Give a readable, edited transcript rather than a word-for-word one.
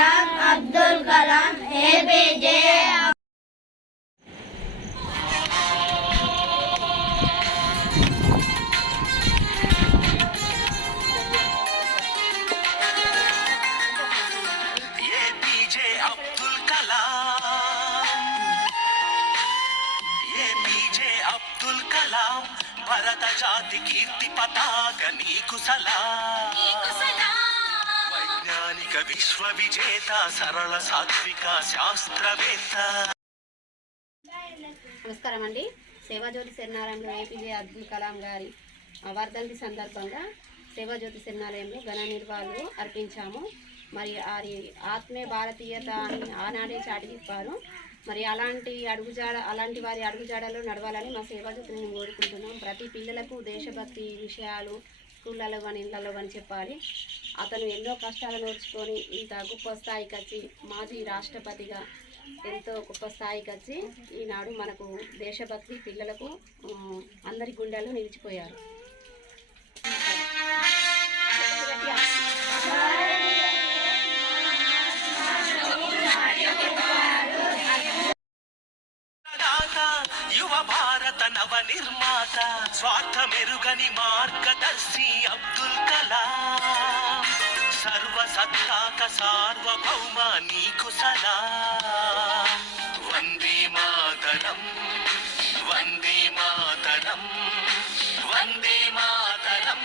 Kalam Abdul Kalam APJ Abdul Kalam APJ Abdul Kalam భరత జాతి కీర్తి పతాక నీకు సలాం వైజ్ఞానిక విశ్వ విజేత సరళ సాత్విక శాస్త్రవేత్త. నమస్కారం అండి. సేవాజ్యోతి శరణాలయంలో ఏపీజే అబ్దుల్ కలాం గారి వర్ధంతి సందర్భంగా సేవాజ్యోతి శరణాలయంలో ఘన నిర్వాళులు అర్పించాము. మరి వారి ఆత్మే భారతీయత అని ఆనాడే చాటి చెప్పారు. మరి అలాంటి వారి అడుగుజాడలో నడవాలని మా సేవాజ్యోతిని మేము కోరుకుంటున్నాం. ప్రతి పిల్లలకు దేశభక్తి విషయాలు స్కూళ్ళలో కానీ ఇళ్లలో కానీ చెప్పాలి. అతను ఎన్నో కష్టాలను ఓర్చుకొని ఇంత గొప్ప స్థాయికి వచ్చి మాజీ రాష్ట్రపతిగా ఎంతో గొప్ప స్థాయికి వచ్చి ఈనాడు మనకు దేశభక్తి పిల్లలకు అందరి గుండెల్లో నిలిచిపోయారు. యువ భారత నవ నిర్మాత స్వార్థమెరుగని మార్గదర్శి అబ్దుల్ కలాం సర్వసత్తాక సార్వభౌమ నీకు సలాం. వందే మాతరం వందే మాతరం వందే మాతరం.